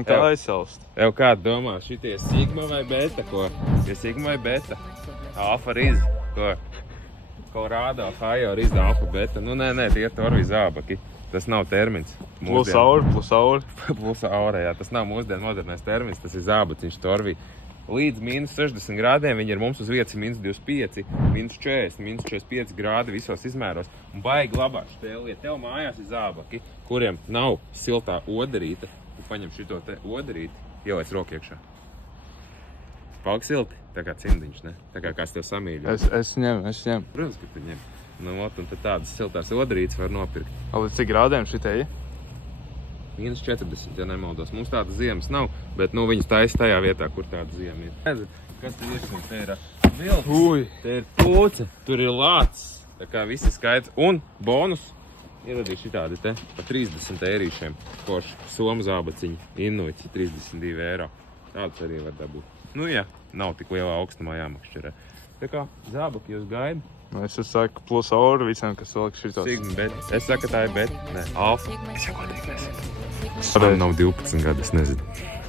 Man kā aizsalst. Tev kā domā, šitie sigma vai beta, ko? Tie sigma vai beta? Alfa riz, ko? Colorado, Ohio riz, alfa beta. Nu, nē, tie torvi zābaki. Tas nav termins. Plus aura. Plus aura, jā. Tas nav mūsdienu modernais termins, tas ir zābaciņš torvi. Līdz minus 60 grādiem viņi ir mums uz vietas minus 25, minus 40, minus 45 grādi visos izmēros. Un baigi labāk šķēli, ja tev mājās ir zābaki, kuriem nav siltā odarīta, tu paņem šito te odarīti, ielaic roku iekšā. Palk silti, tā kā cimdiņš, ne? Tā kā kāds tev samīļo. Es ņemu. Protams, ka tu ņem. Nu, un tad tādas siltās odarītes var nopirkt. Līdz cik grādiem šitie ir? Minus 40, ja nemaldos. Mums tādas ziemas nav, bet nu viņas taisa tajā vietā, kur tāda ziema ir. Redzat, kas te ir? Te ir vilks, te ir pūce, tur ir lācis. Tā kā visi skaidrs. Un bonus ir arī šitādi te pa 30 eirīšiem. Koši somu zābaciņi, Inuits 32 eiro. Tāds arī var dabūt. Nu jā, nav tik lielā augstumā jāmakšķerē. Tā kā zābaki jūs gaida. Es saku plus aura visiem, kas vēl šitos. Sigma, bet. Es saku, tā ir bet. Nē, alfa. Es jau godīgi nesaku. Man nav 12 gadi, es nezinu.